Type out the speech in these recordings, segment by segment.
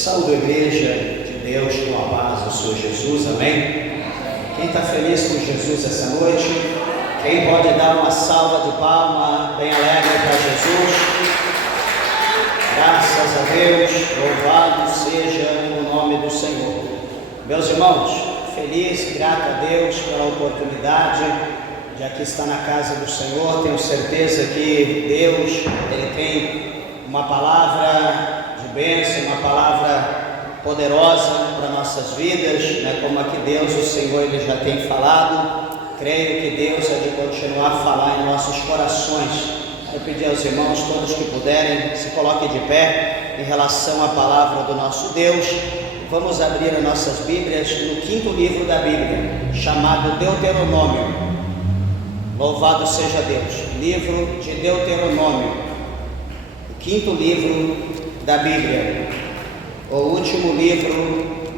Saúde a igreja de Deus com a paz do Senhor Jesus, amém? Quem está feliz com Jesus essa noite? Quem pode dar uma salva de palma bem alegre para Jesus? Graças a Deus, louvado seja o nome do Senhor. Meus irmãos, feliz, grato a Deus pela oportunidade de aqui estar na casa do Senhor. Tenho certeza que Deus, Ele tem uma palavra de bênção, uma palavra poderosa para nossas vidas, né? Como aqui Deus, o Senhor, Ele já tem falado. Creio que Deus é de continuar a falar em nossos corações. Eu pedi aos irmãos, todos que puderem, se coloquem de pé em relação à palavra do nosso Deus. Vamos abrir as nossas Bíblias no 5º livro da Bíblia, chamado Deuteronômio. Louvado seja Deus. Livro de Deuteronômio, o 5º livro da Bíblia, o último livro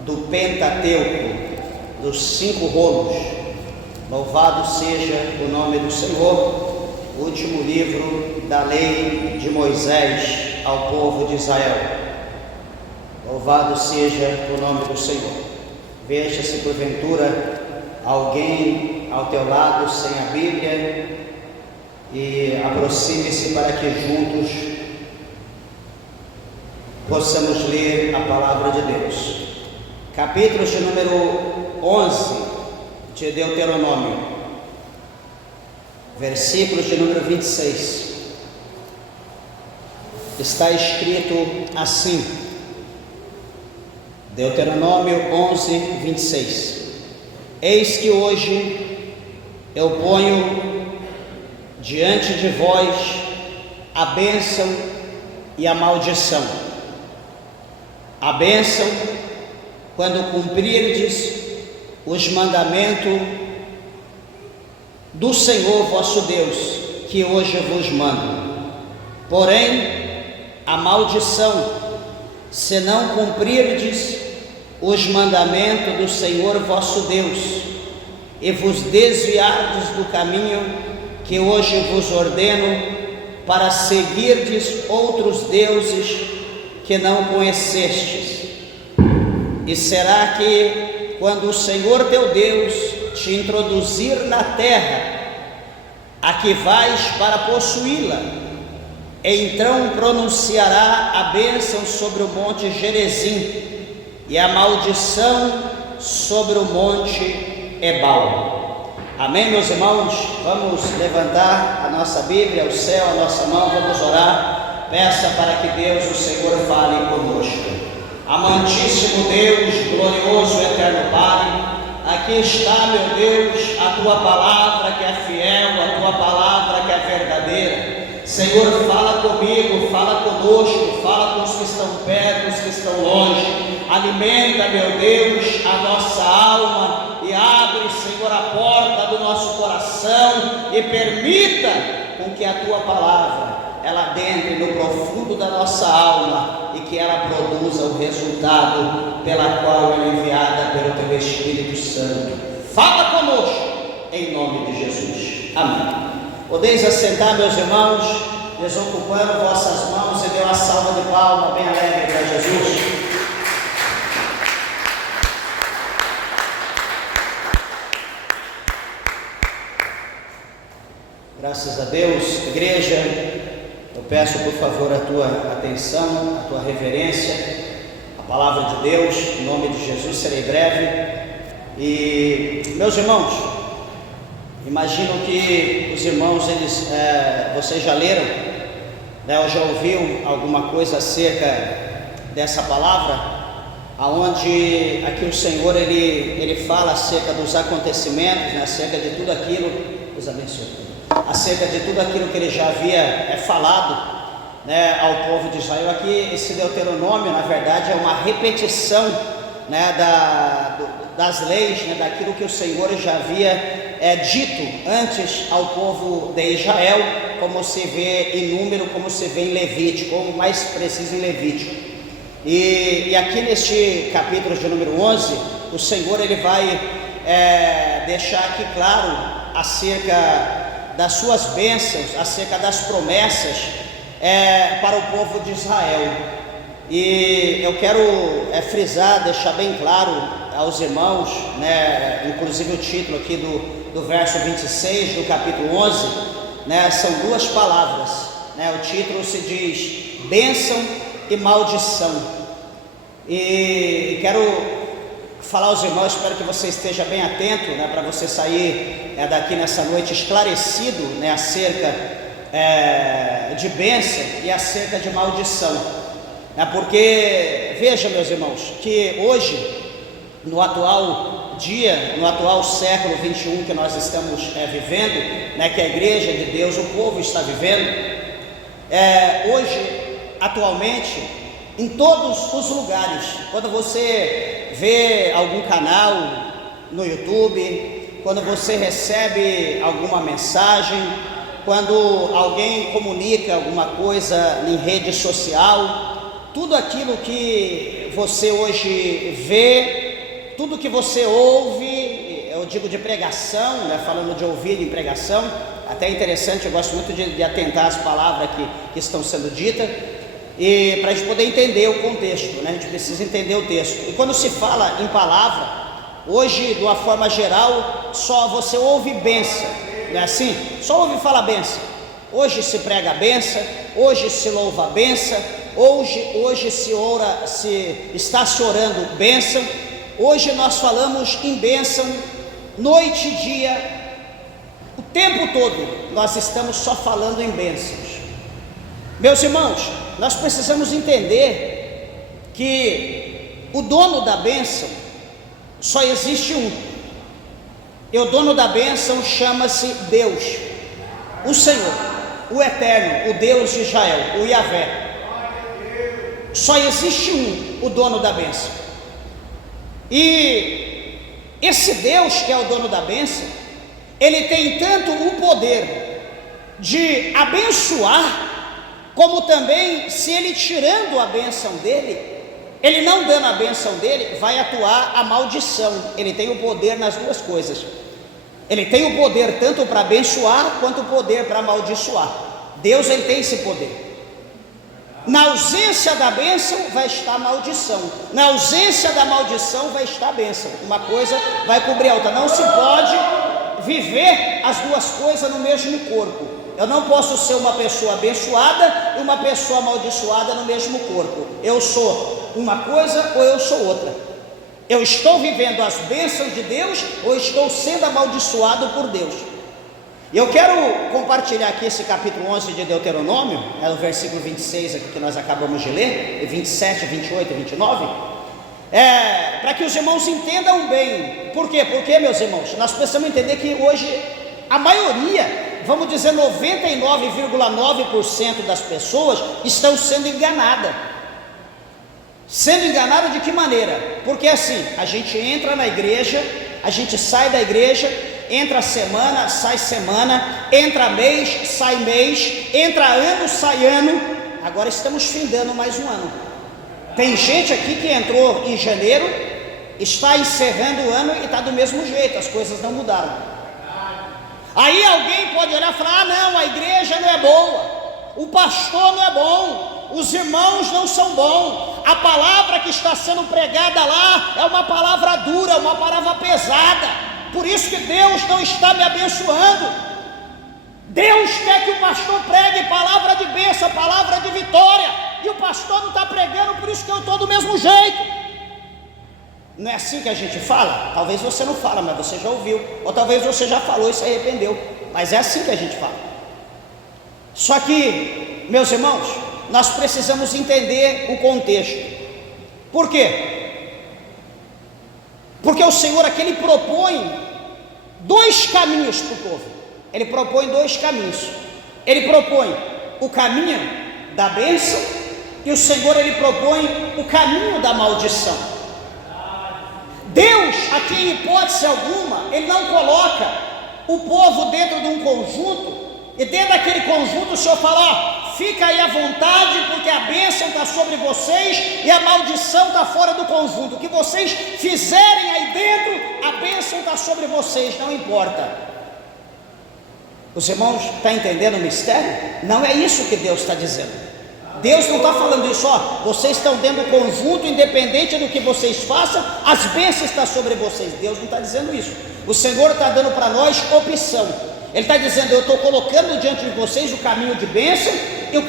do Pentateuco, dos 5 rolos. Louvado seja o nome do Senhor. O último livro da lei de Moisés ao povo de Israel. Louvado seja o nome do Senhor. Veja se porventura alguém ao teu lado sem a Bíblia e aproxime-se para que juntos possamos ler a palavra de Deus. Capítulo de número 11 de Deuteronômio, versículos de número 26, está escrito assim, Deuteronômio 11, 26, eis que hoje eu ponho diante de vós a bênção e a maldição. A bênção, quando cumprirdes os mandamentos do Senhor vosso Deus, que hoje vos mando. Porém, a maldição, se não cumprirdes os mandamentos do Senhor vosso Deus, e vos desviardes do caminho que hoje vos ordeno, para seguirdes outros deuses que não conhecestes. E será que, quando o Senhor teu Deus te introduzir na terra a que vais para possuí-la, então pronunciará a bênção sobre o monte Gerizim e a maldição sobre o monte Ebal. Amém, meus irmãos? Vamos levantar a nossa Bíblia ao céu, a nossa mão, vamos orar. Peça para que Deus, o Senhor, fale conosco. Amantíssimo Deus, glorioso, eterno Pai, aqui está, meu Deus, a Tua palavra que é fiel, a Tua palavra que é verdadeira. Senhor, fala comigo, fala conosco, fala com os que estão perto, os que estão longe. Alimenta, meu Deus, a nossa alma e abre, Senhor, a porta do nosso coração e permita com que a Tua palavra ela adentre no profundo da nossa alma e que ela produza o resultado pela qual ela é enviada pelo Teu Espírito Santo. Fala conosco, em nome de Jesus. Amém. Podeis assentar, meus irmãos, desocupando vossas mãos, e dê uma salva de palmas bem alegre para Jesus. Graças a Deus. Igreja, eu peço por favor a tua atenção, a tua reverência, a palavra de Deus, em nome de Jesus, serei breve. E, meus irmãos, imagino que os irmãos, vocês já leram, né, ou já ouviu alguma coisa acerca dessa palavra, aonde aqui o Senhor, ele fala acerca dos acontecimentos, né, acerca de tudo aquilo, Deus abençoe, acerca de tudo aquilo que ele já havia falado, né, ao povo de Israel. Aqui esse Deuteronômio, na verdade, é uma repetição, né, das leis, né, daquilo que o Senhor já havia dito antes ao povo de Israel, como se vê em Número, como se vê em Levítico, ou mais preciso em Levítico. E aqui neste capítulo de número 11, o Senhor ele vai deixar aqui claro acerca das suas bênçãos, acerca das promessas para o povo de Israel. E eu quero frisar, deixar bem claro aos irmãos, né, inclusive o título aqui do verso 26 do capítulo 11, né, são duas palavras, né, o título se diz bênção e maldição. E quero falar aos irmãos, espero que você esteja bem atento, né, para você sair daqui nessa noite esclarecido, né, acerca de bênção e acerca de maldição. Porque, veja, meus irmãos, que hoje, no atual dia, no atual século 21 que nós estamos vivendo, né, que a igreja de Deus, o povo está vivendo, hoje, atualmente, em todos os lugares, quando você vê algum canal no YouTube, quando você recebe alguma mensagem, quando alguém comunica alguma coisa em rede social, tudo aquilo que você hoje vê, tudo que você ouve, eu digo de pregação, né, falando de ouvir em pregação, até interessante, eu gosto muito de atentar às palavras que estão sendo ditas, e para a gente poder entender o contexto, né, a gente precisa entender o texto. E quando se fala em palavra, hoje, de uma forma geral, só você ouve bênção, não é assim? Só ouve falar bênção. Hoje se prega a bênção, hoje se louva a bênção, hoje se está se orando bênção. Hoje nós falamos em bênção, noite e dia, o tempo todo nós estamos só falando em bênçãos. Meus irmãos, nós precisamos entender que o dono da bênção só existe um, e o dono da bênção chama-se Deus, o Senhor, o Eterno, o Deus de Israel, o Yahvé. Só existe um, o dono da bênção. E esse Deus que é o dono da bênção, ele tem tanto o poder de abençoar, como também, se ele tirando a bênção dele, ele não dando a bênção dele, vai atuar a maldição. Ele tem o poder nas duas coisas. Ele tem o poder tanto para abençoar, quanto o poder para amaldiçoar. Deus, ele tem esse poder. Na ausência da bênção vai estar a maldição, na ausência da maldição vai estar a bênção. Uma coisa vai cobrir a outra. Não se pode viver as duas coisas no mesmo corpo. Eu não posso ser uma pessoa abençoada e uma pessoa amaldiçoada no mesmo corpo. Eu sou uma coisa ou eu sou outra. Eu estou vivendo as bênçãos de Deus ou estou sendo amaldiçoado por Deus. E eu quero compartilhar aqui esse capítulo 11 de Deuteronômio, o versículo 26 aqui que nós acabamos de ler, 27, 28 e 29, para que os irmãos entendam bem. Por quê? Porque, meus irmãos, nós precisamos entender que hoje a maioria, vamos dizer 99,9% das pessoas estão sendo enganadas. Sendo enganada de que maneira? Porque assim, a gente entra na igreja, a gente sai da igreja, entra semana, sai semana, entra mês, sai mês, entra ano, sai ano. Agora estamos findando mais um ano. Tem gente aqui que entrou em janeiro, está encerrando o ano e está do mesmo jeito, as coisas não mudaram. Aí alguém pode olhar e falar: ah não, a igreja não é boa, o pastor não é bom, os irmãos não são bons, a palavra que está sendo pregada lá é uma palavra dura, uma palavra pesada, por isso que Deus não está me abençoando. Deus quer que o pastor pregue palavra de bênção, palavra de vitória, e o pastor não está pregando, por isso que eu estou do mesmo jeito. Não é assim que a gente fala? Talvez você não fala, mas você já ouviu, ou talvez você já falou e se arrependeu, mas é assim que a gente fala. Só que, meus irmãos, nós precisamos entender o contexto. Por quê? Porque o Senhor aqui, Ele propõe dois caminhos para o povo. Ele propõe dois caminhos. Ele propõe o caminho da bênção, e o Senhor, Ele propõe o caminho da maldição. Deus, aqui em hipótese alguma, Ele não coloca o povo dentro de um conjunto, e dentro daquele conjunto o Senhor fala: ó, fica aí à vontade, porque a bênção está sobre vocês e a maldição está fora do conjunto. O que vocês fizerem aí dentro, a bênção está sobre vocês, não importa. Os irmãos estão entendendo o mistério? Não é isso que Deus está dizendo. Deus não está falando isso, ó, vocês estão dentro do conjunto, independente do que vocês façam, as bênçãos estão sobre vocês. Deus não está dizendo isso. O Senhor está dando para nós opção. Ele está dizendo, eu estou colocando diante de vocês o caminho de bênção e o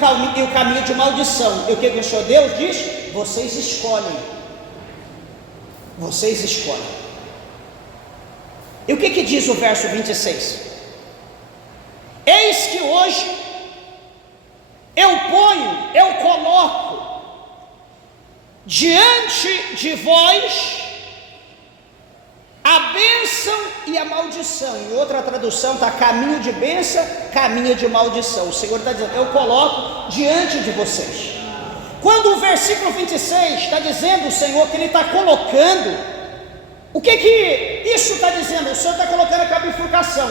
caminho de maldição. E o que o Senhor Deus diz? Vocês escolhem. Vocês escolhem. E o que diz o verso 26? Eis que hoje eu coloco diante de vós a bênção e a maldição. Em outra tradução está caminho de bênção, caminho de maldição. O Senhor está dizendo, eu coloco diante de vocês. Quando o versículo 26 está dizendo o Senhor que Ele está colocando, o que isso está dizendo? O Senhor está colocando a bifurcação,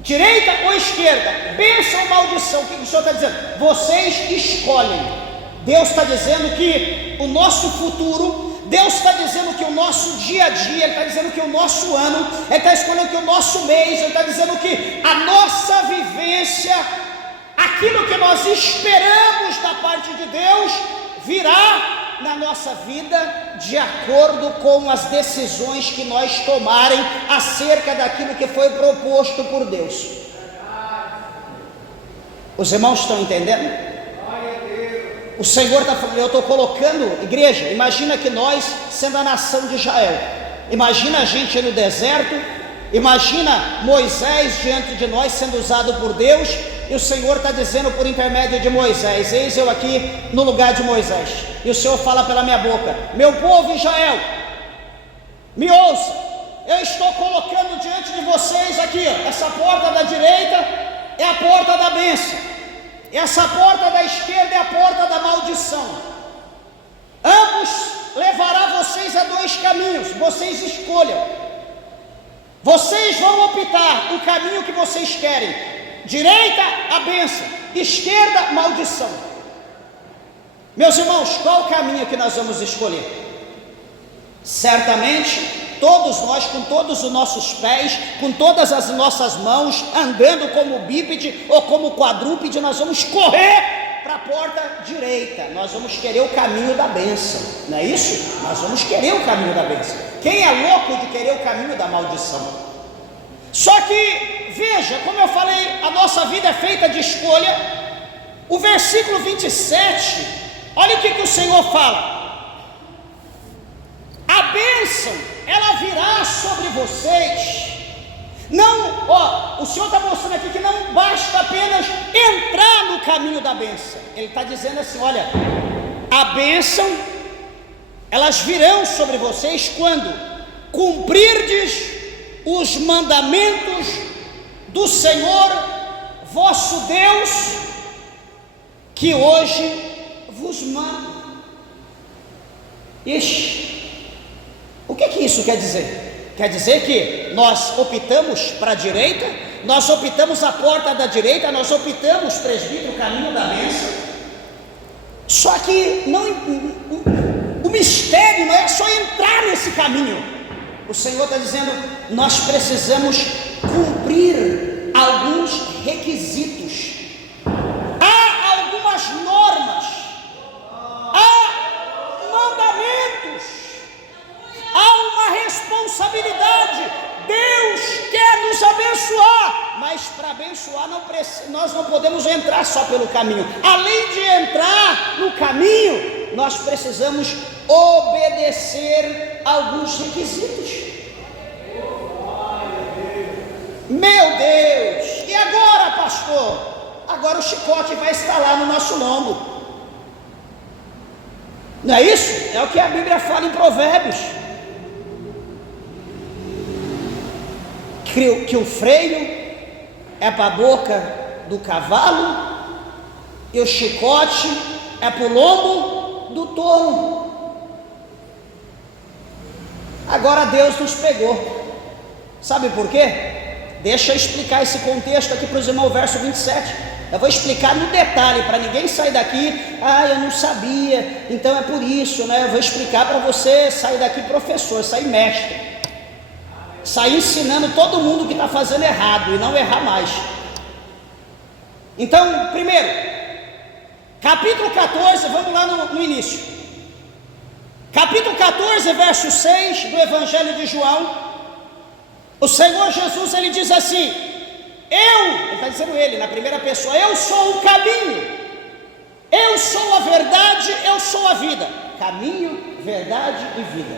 direita ou esquerda, bênção ou maldição. O que o Senhor está dizendo? Vocês escolhem. Deus está dizendo que o nosso futuro, Deus está dizendo que o nosso dia a dia, Ele está dizendo que o nosso ano, Ele está escolhendo que o nosso mês, Ele está dizendo que a nossa vivência, aquilo que nós esperamos da parte de Deus, virá na nossa vida de acordo com as decisões que nós tomarem acerca daquilo que foi proposto por Deus. Os irmãos estão entendendo? O Senhor está falando, eu estou colocando, igreja, imagina que nós, sendo a nação de Israel, imagina a gente no deserto, imagina Moisés diante de nós sendo usado por Deus, e o Senhor está dizendo por intermédio de Moisés, eis eu aqui no lugar de Moisés, e o Senhor fala pela minha boca, meu povo Israel, me ouça, eu estou colocando diante de vocês aqui, ó, essa porta da direita é a porta da bênção, essa porta da esquerda é a porta da maldição. Ambos levará vocês a dois caminhos, vocês escolham. Vocês vão optar o caminho que vocês querem. Direita, a bênção, esquerda, maldição. Meus irmãos, qual o caminho que nós vamos escolher? Certamente todos nós, com todos os nossos pés, com todas as nossas mãos, andando como bípede ou como quadrúpede, nós vamos correr para a porta direita. Nós vamos querer o caminho da bênção, não é isso? Nós vamos querer o caminho da bênção. Quem é louco de querer o caminho da maldição? Só que, veja, como eu falei, a nossa vida é feita de escolha. O versículo 27, olha o que o Senhor fala. A bênção, ela virá sobre vocês. Não, ó, o Senhor está mostrando aqui que não basta apenas entrar no caminho da bênção. Ele está dizendo assim, olha, a bênção, elas virão sobre vocês quando cumprirdes os mandamentos do Senhor vosso Deus, que hoje vos manda. O que isso quer dizer? Quer dizer que nós optamos para a direita, nós optamos a porta da direita, nós optamos, presbítero, o caminho da bênção. Só que não, o mistério não é só entrar nesse caminho. O Senhor está dizendo, nós precisamos cumprir alguns requisitos. Há algumas normas, há mandamentos, há uma responsabilidade. Deus quer nos abençoar, mas para abençoar nós não podemos entrar só pelo caminho. Além de entrar no caminho, nós precisamos obedecer alguns requisitos. Meu Deus, e agora, pastor? Agora o chicote vai estalar no nosso lombo. Não é isso? É o que a Bíblia fala em Provérbios. Que o freio é para a boca do cavalo e o chicote é para o lombo do touro. Agora Deus nos pegou. Sabe por quê? Deixa eu explicar esse contexto aqui para os irmãos, verso 27. Eu vou explicar no detalhe, para ninguém sair daqui, eu não sabia, então é por isso, né? Eu vou explicar para você sair daqui professor, sair mestre, sair ensinando todo mundo que está fazendo errado e não errar mais. Então, primeiro, Capítulo 14, vamos lá no início. Capítulo 14, verso 6 do Evangelho de João. O Senhor Jesus, ele diz assim: ele está dizendo ele, na primeira pessoa, eu sou o caminho, eu sou a verdade, eu sou a vida. Caminho, verdade e vida.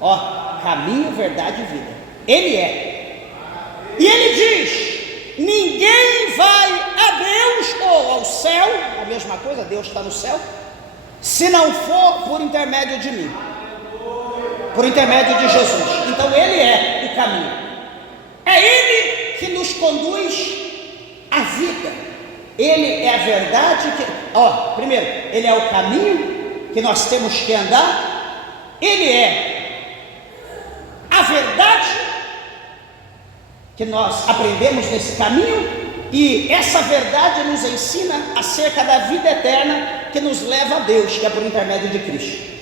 Ó, caminho, verdade e vida. Ele é. E ele diz: ninguém vai a Deus ou ao céu, a mesma coisa, Deus está no céu, se não for por intermédio de mim, por intermédio de Jesus. Então ele é o caminho. É ele que nos conduz à vida. Ele é a verdade primeiro, ele é o caminho que nós temos que andar. Ele é a verdade que nós aprendemos nesse caminho, e essa verdade nos ensina acerca da vida eterna que nos leva a Deus, que é por intermédio de Cristo.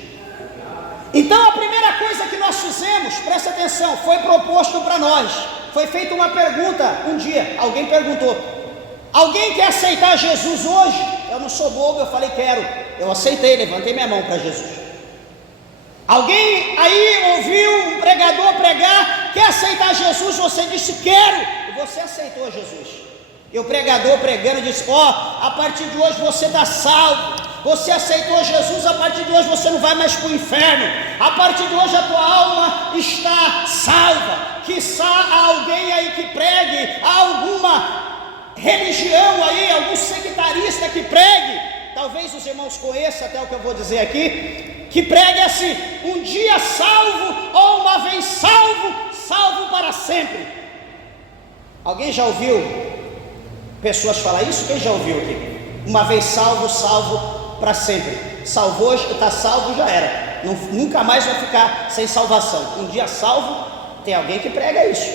Então a primeira coisa que nós fizemos, presta atenção, foi proposto para nós, foi feita uma pergunta um dia, alguém perguntou: alguém quer aceitar Jesus hoje? Eu não sou bobo, eu falei quero, eu aceitei, levantei minha mão para Jesus. Alguém aí ouviu um pregador pregar, quer aceitar Jesus? Você disse quero, e você aceitou Jesus. E o pregador pregando disse: a partir de hoje você está salvo, você aceitou Jesus, a partir de hoje você não vai mais para o inferno, a partir de hoje a tua alma está salva. Quiçá há alguém aí que pregue, há alguma religião aí, algum sectarista que pregue, talvez os irmãos conheçam até o que eu vou dizer aqui, que pregue assim: um dia salvo, ou uma vez salvo, salvo para sempre. Alguém já ouviu pessoas falar isso? Quem já ouviu aqui? Uma vez salvo, salvo para sempre. Salvou, está salvo, já era, nunca mais vai ficar sem salvação. Um dia salvo. Tem alguém que prega isso.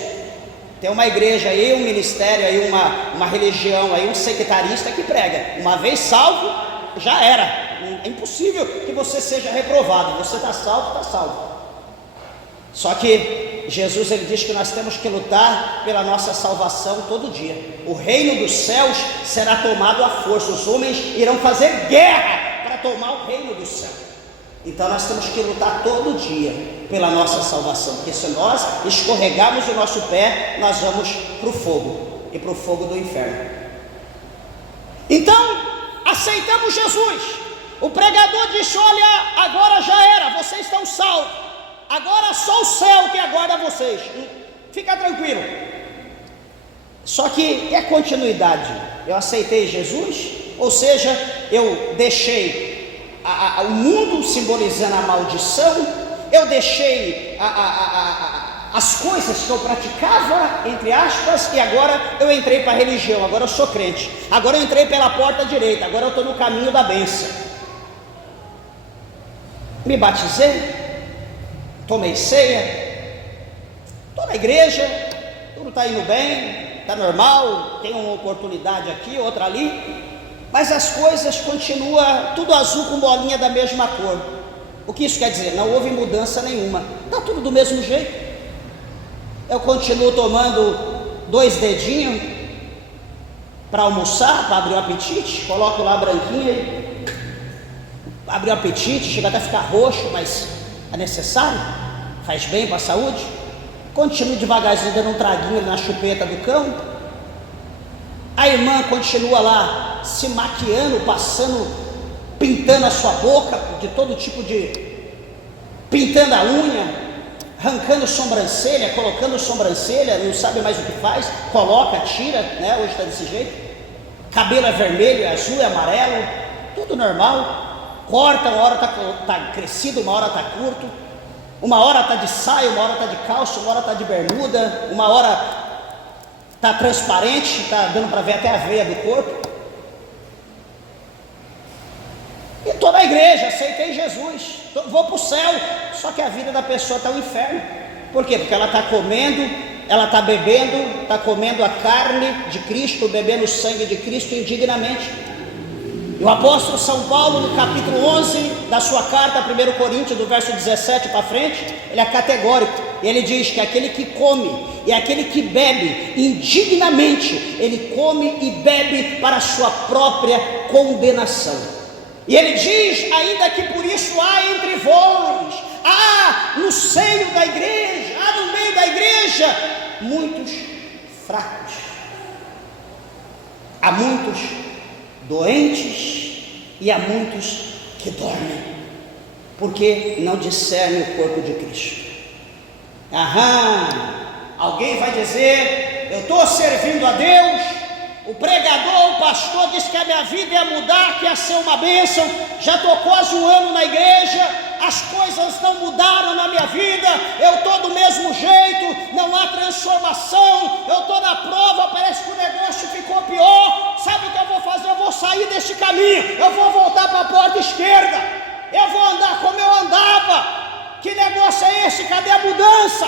Tem uma igreja aí, um ministério aí, uma religião aí, um sectarista que prega: uma vez salvo, já era, é impossível que você seja reprovado. Você está salvo, está salvo. Só que Jesus, ele diz que nós temos que lutar pela nossa salvação todo dia. O reino dos céus será tomado à força. Os homens irão fazer guerra para tomar o reino dos céus. Então nós temos que lutar todo dia pela nossa salvação, porque se nós escorregarmos o nosso pé, nós vamos para o fogo, e para o fogo do inferno. Então aceitamos Jesus. O pregador disse: olha, agora já era, vocês estão salvos, agora só o céu que aguarda vocês, fica tranquilo. Só que é continuidade. Eu aceitei Jesus, ou seja, eu deixei o mundo simbolizando a maldição, eu deixei as coisas que eu praticava, entre aspas, e agora eu entrei para a religião, agora eu sou crente, agora eu entrei pela porta direita, agora eu estou no caminho da bênção. Me batizei, tomei ceia, estou na igreja, tudo está indo bem, está normal, tem uma oportunidade aqui, outra ali, mas as coisas continuam tudo azul com bolinha da mesma cor. O que isso quer dizer? Não houve mudança nenhuma, está tudo do mesmo jeito. Eu continuo tomando 2 dedinhos para almoçar, para abrir o apetite, coloco lá a branquinha e abre o apetite, chega até a ficar roxo, mas é necessário, faz bem para a saúde. Continuo devagarzinho dando um traguinho na chupeta do cão. A irmã continua lá se maquiando, pintando a sua boca de todo tipo de, pintando a unha, arrancando sobrancelha, colocando sobrancelha, não sabe mais o que faz, coloca, tira, né? Hoje está desse jeito. Cabelo é vermelho, é azul, é amarelo, tudo normal. Corta, uma hora está crescido, uma hora está curto, uma hora está de saia, uma hora está de calça, uma hora está de bermuda, uma hora está transparente, está dando para ver até a veia do corpo. E estou na igreja, aceitei Jesus, vou para o céu, só que a vida da pessoa está no inferno. Por quê? Porque ela está comendo, ela está bebendo, está comendo a carne de Cristo, bebendo o sangue de Cristo indignamente. E o apóstolo São Paulo, no capítulo 11 da sua carta, 1 Coríntios, do verso 17 para frente, ele é categórico. Ele diz que aquele que come e aquele que bebe indignamente, ele come e bebe para a sua própria condenação. E ele diz: ainda que por isso há entre vós, há no seio da igreja, há no meio da igreja, muitos fracos, há muitos doentes e há muitos que dormem, porque não discernem o corpo de Cristo. Alguém vai dizer: eu estou servindo a Deus, o pregador, o pastor disse que a minha vida ia mudar, que ia ser uma bênção, já estou quase um ano na igreja, as coisas não mudaram na minha vida, eu estou do mesmo jeito, não há transformação, eu estou na prova, parece que o negócio ficou pior. Sabe o que eu vou fazer? Eu vou sair deste caminho, eu vou voltar para a porta esquerda, eu vou andar como eu andava. Que negócio é esse? Cadê a mudança?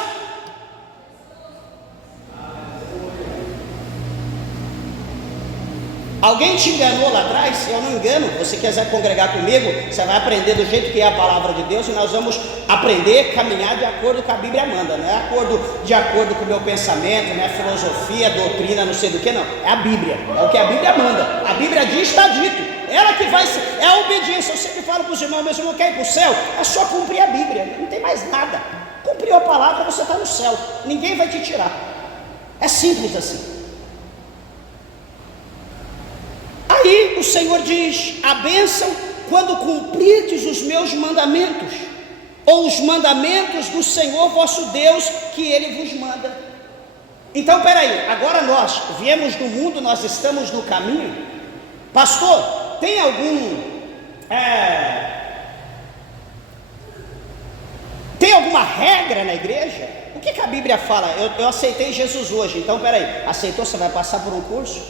Alguém te enganou lá atrás? Eu não engano. Você quiser congregar comigo, você vai aprender do jeito que é a palavra de Deus, e nós vamos aprender a caminhar de acordo com a Bíblia manda. Não é de acordo com o meu pensamento, não é filosofia, doutrina, não sei do que, não. É a Bíblia, é o que a Bíblia manda. A Bíblia diz, está dito. Ela que vai ser, é a obediência. Eu sempre falo para os irmãos: meu irmão quer ir para o céu? É só cumprir a Bíblia, não tem mais nada. Cumpriu a palavra, você está no céu, ninguém vai te tirar. É simples assim. Aí o Senhor diz: a bênção quando cumprirdes os meus mandamentos, ou os mandamentos do Senhor vosso Deus, que Ele vos manda. Então peraí, agora nós viemos do mundo, nós estamos no caminho. Pastor, tem alguma regra na igreja? O que a Bíblia fala? Eu aceitei Jesus hoje, então peraí, aceitou? Você vai passar por um curso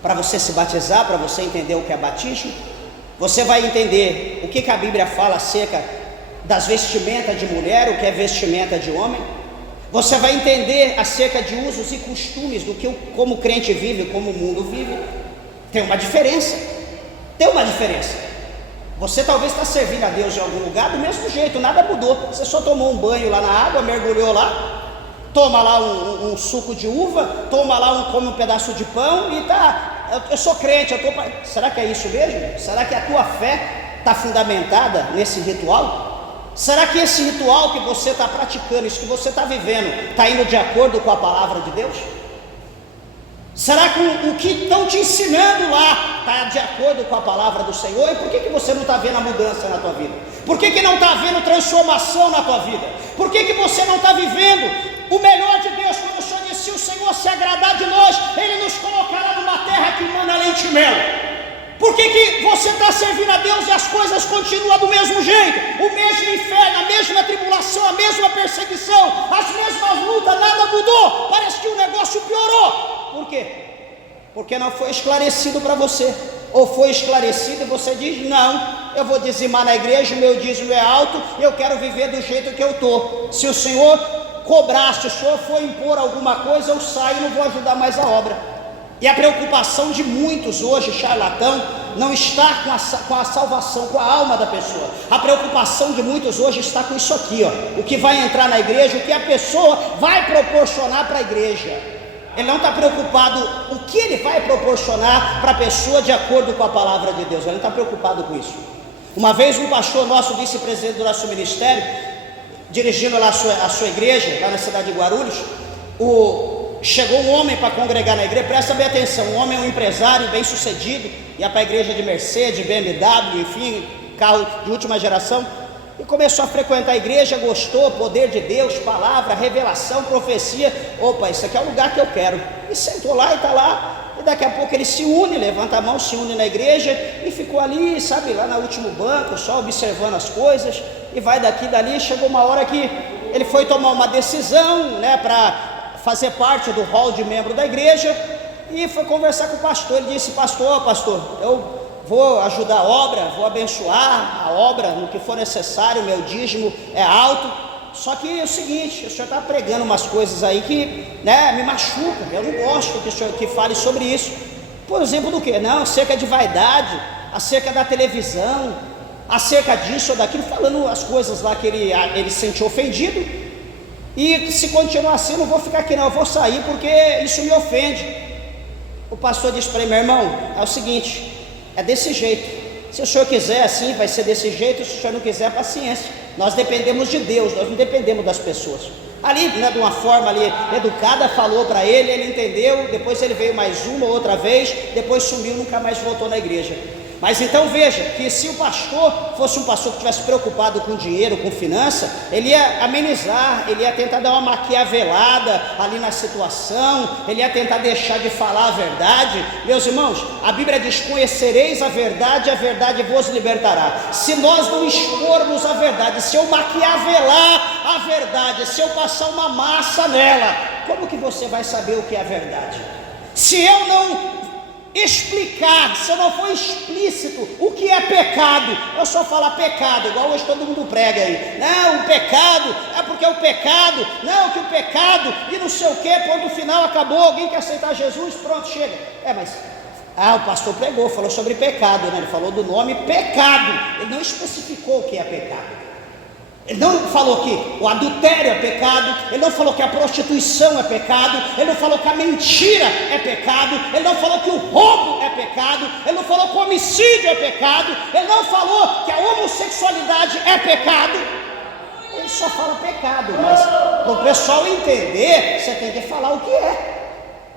para você se batizar, para você entender o que é batismo. Você vai entender o que a Bíblia fala acerca das vestimentas de mulher, o que é vestimenta de homem. Você vai entender acerca de usos e costumes do que como o crente vive, como o mundo vive. Tem uma diferença. Você talvez está servindo a Deus em algum lugar do mesmo jeito, nada mudou. Você só tomou um banho lá na água, mergulhou lá, toma lá um suco de uva, toma lá come um pedaço de pão e tá. Eu sou crente, será que é isso mesmo? Será que a tua fé está fundamentada nesse ritual? Será que esse ritual que você está praticando, isso que você está vivendo, está indo de acordo com a palavra de Deus? Será que o que estão te ensinando lá está de acordo com a palavra do Senhor? E por que você não está vendo a mudança na tua vida? Por que não está havendo transformação na tua vida? Por que você não está vivendo o melhor de Deus? Quando o Senhor disse: se o Senhor se agradar de nós, Ele nos colocará numa terra que manda leite e mel. Por que você está servindo a Deus e as coisas continuam do mesmo jeito? O mesmo inferno, a mesma tribulação, a mesma perseguição, as mesmas lutas, nada mudou. Parece que o negócio piorou. Por quê? Porque não foi esclarecido para você. Ou foi esclarecido e você diz: não, eu vou dizimar na igreja, o meu dízimo é alto, eu quero viver do jeito que eu estou. Se o Senhor cobrar, se o Senhor for impor alguma coisa, eu saio e não vou ajudar mais a obra. E a preocupação de muitos hoje, charlatão, não está com a salvação, com a alma da pessoa. A preocupação de muitos hoje está com isso aqui, ó, o que vai entrar na igreja, o que a pessoa vai proporcionar para a igreja. Ele não está preocupado o que ele vai proporcionar para a pessoa de acordo com a palavra de Deus. Ele não está preocupado com isso. Uma vez um pastor nosso, vice-presidente do nosso ministério, dirigindo lá a sua igreja, lá na cidade de Guarulhos, chegou um homem para congregar na igreja. Presta bem atenção, um homem, um empresário bem sucedido, ia para a igreja de Mercedes, BMW, enfim, carro de última geração, e começou a frequentar a igreja, gostou, poder de Deus, palavra, revelação, profecia. Opa, isso aqui é o lugar que eu quero. E sentou lá e está lá, e daqui a pouco ele se une, levanta a mão, se une na igreja, e ficou ali, sabe, lá no último banco, só observando as coisas, e vai daqui e dali. Chegou uma hora que ele foi tomar uma decisão, né, para fazer parte do hall de membro da igreja, e foi conversar com o pastor. Ele disse: pastor, eu vou ajudar a obra, vou abençoar a obra no que for necessário, meu dízimo é alto, só que é o seguinte, o senhor está pregando umas coisas aí que, né, me machucam, eu não gosto que o senhor que fale sobre isso. Por exemplo, do que? Não, acerca de vaidade, acerca da televisão, acerca disso ou daquilo, falando as coisas lá que ele se sentiu ofendido. E se continuar assim, eu não vou ficar aqui não, eu vou sair porque isso me ofende. O pastor disse para ele: meu irmão, é o seguinte, é desse jeito, Se o senhor quiser assim, vai ser desse jeito. Se o senhor não quiser, paciência. Nós dependemos de Deus, nós não dependemos das pessoas. Ali, né, de uma forma ali educada, falou para ele, ele entendeu. Depois ele veio mais uma ou outra vez, depois sumiu, nunca mais voltou na igreja. Mas então veja, que se o pastor fosse um pastor que estivesse preocupado com dinheiro, com finança, ele ia amenizar, ele ia tentar dar uma maquiavelada ali na situação, ele ia tentar deixar de falar a verdade. Meus irmãos, a Bíblia diz: conhecereis a verdade vos libertará. Se nós não expormos a verdade, se eu maquiavelar a verdade, se eu passar uma massa nela, como que você vai saber o que é a verdade? Se eu não explicar, se eu não for explícito o que é pecado, eu só falar pecado, igual hoje todo mundo prega aí, não, o pecado é porque é o pecado, não, que o pecado e não sei o que, ponto final, acabou, alguém quer aceitar Jesus, pronto, chega. Mas o pastor pregou, falou sobre pecado, né? Ele falou do nome pecado, ele não especificou o que é pecado. Ele não falou que o adultério é pecado, ele não falou que a prostituição é pecado, ele não falou que a mentira é pecado, ele não falou que o roubo é pecado, ele não falou que o homicídio é pecado, ele não falou que a homossexualidade é pecado. Ele só fala pecado, mas para o pessoal entender, você tem que falar o que é,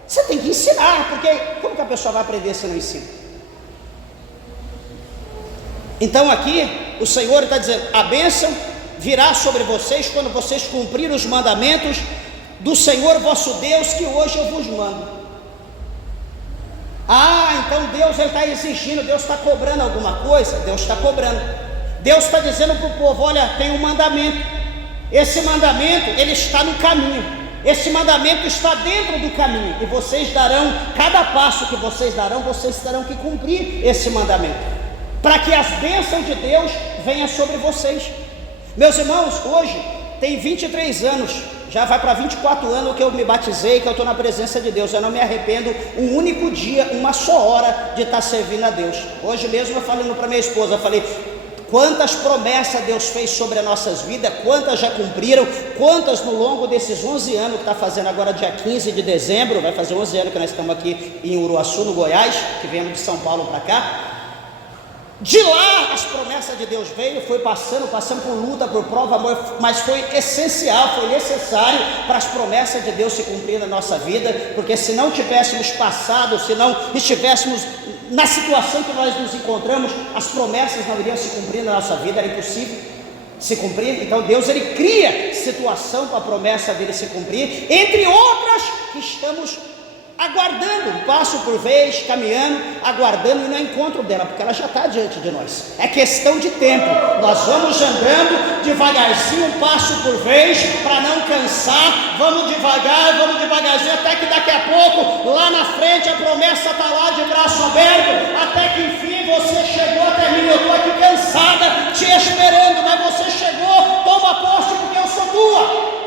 você tem que ensinar, porque como que a pessoa vai aprender se não ensina? Então aqui o Senhor está dizendo: a bênção virá sobre vocês quando vocês cumprirem os mandamentos do Senhor vosso Deus, que hoje eu vos mando. Então Deus está exigindo, Deus está cobrando alguma coisa? Deus está cobrando. Deus está dizendo para o povo: olha, tem um mandamento. Esse mandamento, ele está no caminho. Esse mandamento está dentro do caminho. E vocês darão, cada passo que vocês darão, vocês terão que cumprir esse mandamento, para que as bênçãos de Deus venham sobre vocês. Meus irmãos, hoje tem 23 anos, já vai para 24 anos que eu me batizei, que eu estou na presença de Deus. Eu não me arrependo um único dia, uma só hora de estar servindo a Deus. Hoje mesmo eu falando para minha esposa, eu falei: quantas promessas Deus fez sobre as nossas vidas, quantas já cumpriram, quantas no longo desses 11 anos que está fazendo agora dia 15 de dezembro, vai fazer 11 anos que nós estamos aqui em Uruaçu, no Goiás, que viemos de São Paulo para cá. De lá as promessas de Deus veio, foi passando por luta, por prova, mas foi essencial, foi necessário para as promessas de Deus se cumprir na nossa vida, porque se não tivéssemos passado, se não estivéssemos na situação que nós nos encontramos, as promessas não iriam se cumprir na nossa vida, era impossível se cumprir. Então Deus, ele cria situação para a promessa dele se cumprir, entre outras que estamos aguardando, um passo por vez, caminhando, aguardando e no encontro dela, porque ela já está diante de nós. É questão de tempo. Nós vamos andando devagarzinho, um passo por vez, para não cansar. Vamos devagarzinho, até que daqui a pouco, lá na frente, a promessa está lá de braço aberto, até que enfim você chegou até mim. Eu estou aqui cansada, te esperando, mas você chegou. Toma posse, porque eu sou tua.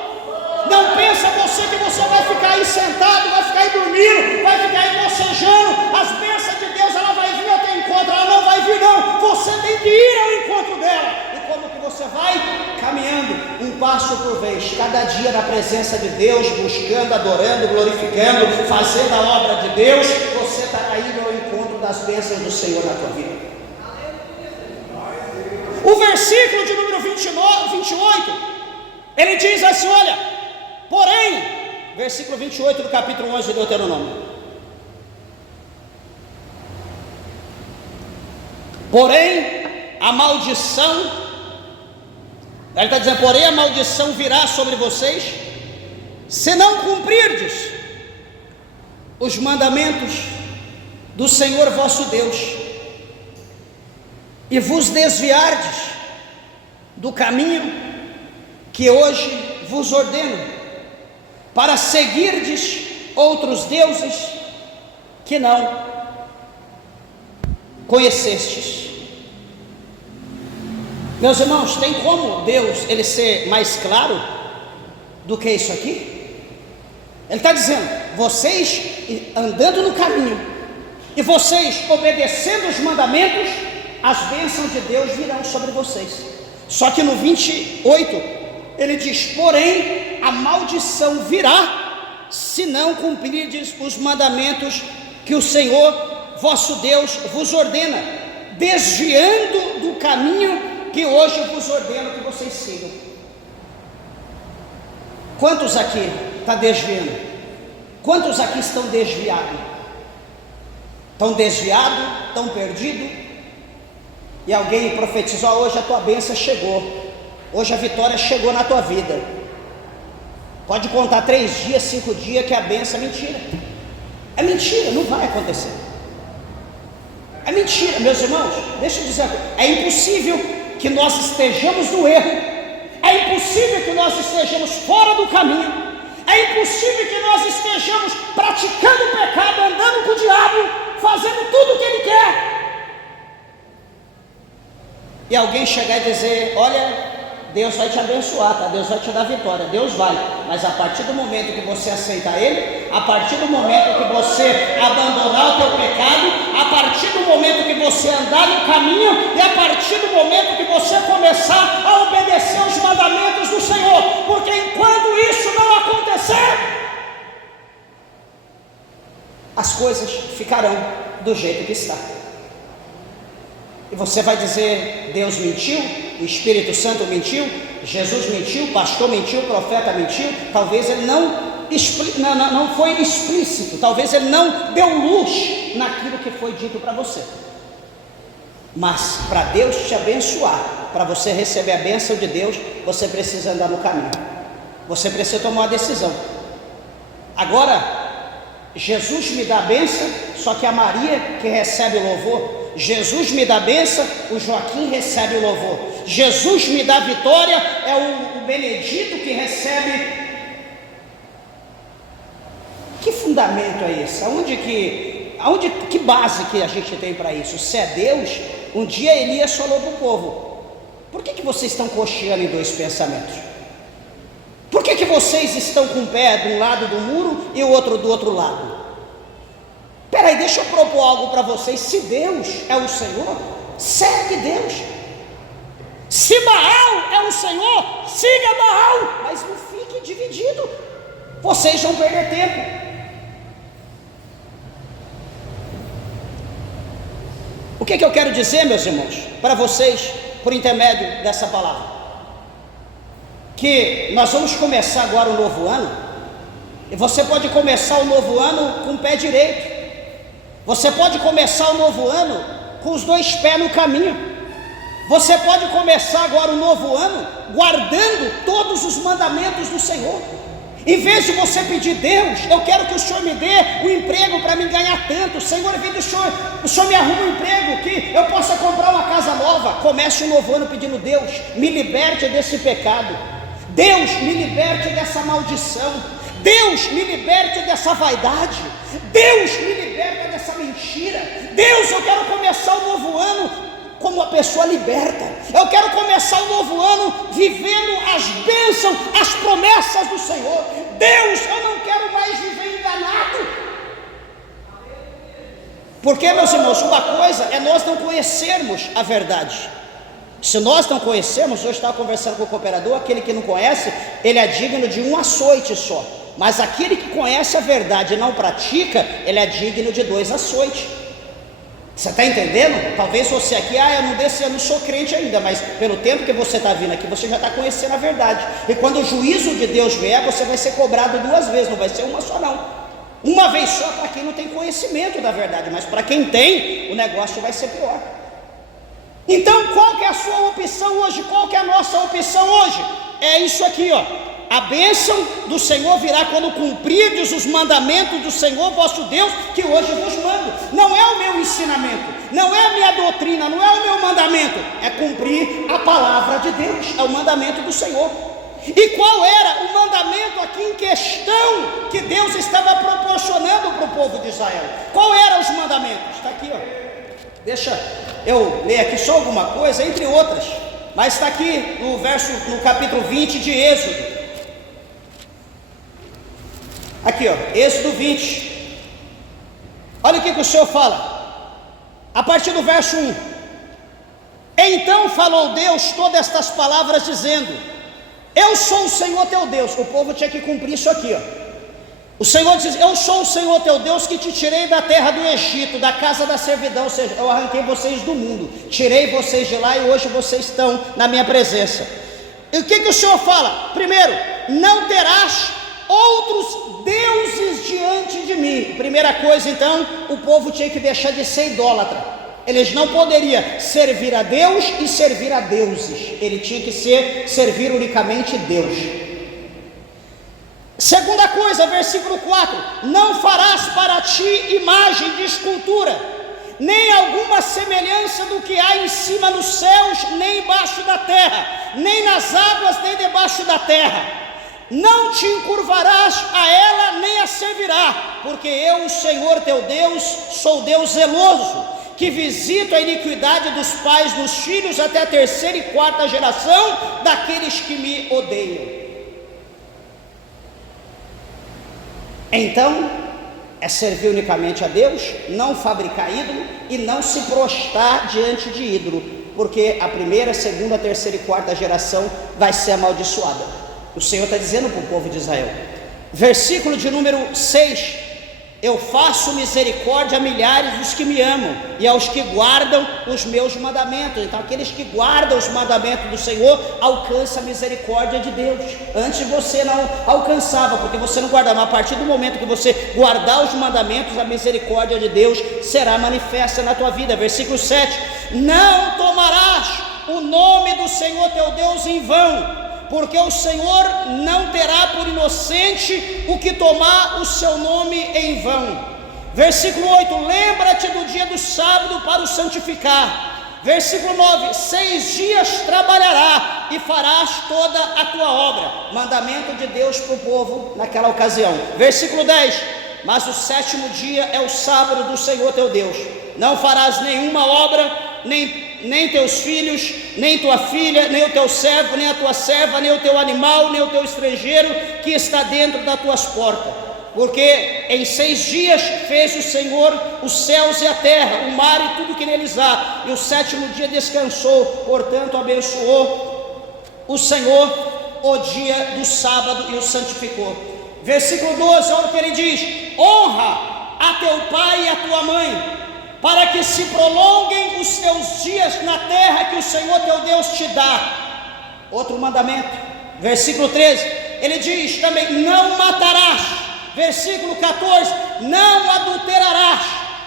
Não pensa que você vai ficar aí sentado, vai ficar aí dormindo, vai ficar aí bocejando. As bênçãos de Deus, ela vai vir ao teu encontro, ela não vai vir não. Você tem que ir ao encontro dela. E como que você vai? Caminhando, um passo por vez, cada dia na presença de Deus, buscando, adorando, glorificando, fazendo a obra de Deus. Você está indo ao encontro das bênçãos do Senhor na tua vida. O versículo de número 28, ele diz assim, olha: porém, versículo 28 do capítulo 11 de Deuteronômio: porém a maldição, ele está dizendo, porém a maldição virá sobre vocês, se não cumprirdes os mandamentos do Senhor vosso Deus, e vos desviardes do caminho que hoje vos ordeno, para seguirdes outros deuses que não conhecestes. Meus irmãos, tem como Deus ele ser mais claro do que isso aqui? Ele está dizendo, vocês andando no caminho e vocês obedecendo os mandamentos, as bênçãos de Deus virão sobre vocês. Só que no 28 ele diz, porém a maldição virá se não cumprirdes os mandamentos que o Senhor vosso Deus vos ordena, desviando do caminho que hoje vos ordeno que vocês sigam. Quantos aqui estão desviando? Quantos aqui estão desviados? Estão desviados? Estão perdidos? E alguém profetizou: hoje a tua bênção chegou, hoje a vitória chegou na tua vida. Pode contar 3 dias, 5 dias que a bênção é mentira. É mentira, não vai acontecer. É mentira, meus irmãos. Deixa eu dizer, é impossível que nós estejamos no erro, é impossível que nós estejamos fora do caminho, é impossível que nós estejamos praticando o pecado, andando com o diabo, fazendo tudo o que ele quer, e alguém chegar e dizer: olha, Deus vai te abençoar, tá? Deus vai te dar vitória, Deus vai. Mas a partir do momento que você aceitar Ele, a partir do momento que você abandonar o teu pecado, a partir do momento que você andar no caminho, e a partir do momento que você começar a obedecer os mandamentos do Senhor, porque enquanto isso não acontecer, as coisas ficarão do jeito que está. E você vai dizer: Deus mentiu, o Espírito Santo mentiu, Jesus mentiu, o pastor mentiu, o profeta mentiu. Talvez ele não foi explícito, talvez ele não deu luz naquilo que foi dito para você. Mas para Deus te abençoar, para você receber a bênção de Deus, você precisa andar no caminho, você precisa tomar uma decisão. Agora, Jesus me dá a bênção, só que a Maria que recebe o louvor. Jesus me dá a bênção, o Joaquim recebe o louvor. Jesus me dá a vitória, é o Benedito que recebe. Que fundamento é esse? Que base que a gente tem para isso? Se é Deus, um dia Elias falou para o povo: por que vocês estão cocheando em 2 pensamentos? Por que vocês estão com o pé de um lado do muro e o outro do outro lado? Peraí, deixa eu propor algo para vocês. Se Deus é o Senhor, segue Deus. Se Baal é o Senhor, siga Baal, mas não fique dividido, vocês vão perder tempo. O que eu quero dizer, meus irmãos, para vocês, por intermédio dessa palavra? Que nós vamos começar agora o novo ano, e você pode começar o novo ano com o pé direito, você pode começar o novo ano com os 2 pés no caminho, você pode começar agora o novo ano guardando todos os mandamentos do Senhor. Em vez de você pedir: Deus, eu quero que o Senhor me dê um emprego para me ganhar tanto, Senhor, em vez do Senhor me arruma um emprego que eu possa comprar uma casa nova, comece o novo ano pedindo: Deus, me liberte desse pecado, Deus, me liberte dessa maldição, Deus, me liberte dessa vaidade, Deus, me liberte dessa mentira. Deus, eu quero começar o novo ano como uma pessoa liberta. Eu quero começar o novo ano vivendo as bênçãos, as promessas do Senhor. Deus, eu não quero mais viver enganado. Porque, meus irmãos, uma coisa é nós não conhecermos a verdade. Se nós não conhecermos, hoje eu estava conversando com o cooperador, aquele que não conhece, ele é digno de 1 açoite só. Mas aquele que conhece a verdade e não pratica, ele é digno de 2 açoites. Você está entendendo? Talvez você aqui: eu não sou crente ainda, mas pelo tempo que você está vindo aqui, você já está conhecendo a verdade. E quando o juízo de Deus vier, você vai ser cobrado 2 vezes, não vai ser uma só não. Uma vez só para quem não tem conhecimento da verdade, mas para quem tem, o negócio vai ser pior. Então, qual que é a sua opção hoje? Qual que é a nossa opção hoje? É isso aqui, ó. A bênção do Senhor virá quando cumprirdes os mandamentos do Senhor vosso Deus, que hoje eu vos mando. Não é o meu ensinamento, não é a minha doutrina, não é o meu mandamento, é cumprir a palavra de Deus, é o mandamento do Senhor. E qual era o mandamento aqui em questão que Deus estava proporcionando para o povo de Israel? Qual eram os mandamentos? Está aqui, ó. Deixa eu ler aqui só alguma coisa, entre outras, mas está aqui no capítulo 20 de Êxodo. Aqui, ó, Êxodo 20. Olha o que o Senhor fala, a partir do verso 1. Então falou Deus todas estas palavras, dizendo: eu sou o Senhor teu Deus. O povo tinha que cumprir isso aqui, ó. O Senhor diz: eu sou o Senhor teu Deus que te tirei da terra do Egito, da casa da servidão, ou seja, eu arranquei vocês do mundo, tirei vocês de lá e hoje vocês estão na minha presença. E o que o Senhor fala? Primeiro, não terás outros deuses diante de mim. Primeira coisa, então, o povo tinha que deixar de ser idólatra. Eles não poderiam servir a Deus e servir a deuses. Ele tinha que servir unicamente Deus. Segunda coisa, versículo 4: não farás para ti imagem de escultura, nem alguma semelhança do que há em cima nos céus, nem embaixo da terra, nem nas águas, nem debaixo da terra. Não te encurvarás a ela, nem a servirá, porque eu, o Senhor teu Deus, sou Deus zeloso, que visito a iniquidade dos pais nos filhos até a terceira e quarta geração daqueles que me odeiam. Então, é servir unicamente a Deus, não fabricar ídolo e não se prostrar diante de ídolo, porque a primeira, segunda, terceira e quarta geração vai ser amaldiçoada. O Senhor está dizendo para o povo de Israel, versículo de número 6: eu faço misericórdia a milhares dos que me amam e aos que guardam os meus mandamentos. Então aqueles que guardam os mandamentos do Senhor alcançam a misericórdia de Deus. Antes você não alcançava, porque você não guardava. A partir do momento que você guardar os mandamentos, a misericórdia de Deus será manifesta na tua vida. Versículo 7: não tomarás o nome do Senhor teu Deus em vão, porque o Senhor não terá por inocente o que tomar o seu nome em vão. Versículo 8: lembra-te do dia do sábado para o santificar. Versículo 9: 6 dias trabalhará e farás toda a tua obra. Mandamento de Deus para o povo naquela ocasião. Versículo 10: mas o sétimo dia é o sábado do Senhor teu Deus. Não farás nenhuma obra, nem teus filhos, nem tua filha, nem o teu servo, nem a tua serva, nem o teu animal, nem o teu estrangeiro que está dentro das tuas portas. Porque em 6 dias fez o Senhor os céus e a terra, o mar e tudo que neles há, e o sétimo dia descansou. Portanto abençoou o Senhor o dia do sábado e o santificou. Versículo 12, olha o que ele diz: honra a teu pai e a tua mãe, para que se prolonguem os teus dias na terra que o Senhor teu Deus te dá. Outro mandamento. Versículo 13, ele diz também: não matarás. Versículo 14, não adulterarás.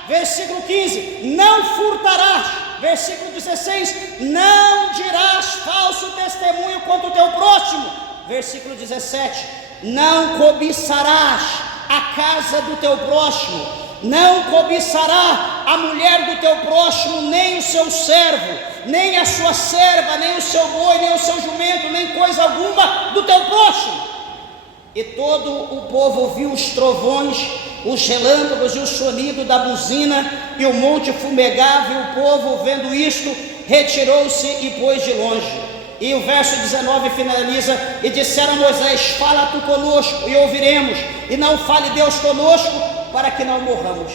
Versículo 15, não furtarás. Versículo 16, não dirás falso testemunho contra o teu próximo. Versículo 17, não cobiçarás a casa do teu próximo. Não cobiçará a mulher do teu próximo, nem o seu servo, nem a sua serva, nem o seu boi, nem o seu jumento, nem coisa alguma do teu próximo. E todo o povo viu os trovões, os relâmpagos e o sonido da buzina, e o monte fumegava, e o povo, vendo isto, retirou-se e pôs de longe. E o verso 19 finaliza: e disseram a Moisés: fala tu conosco e ouviremos, e não fale Deus conosco, para que não morramos.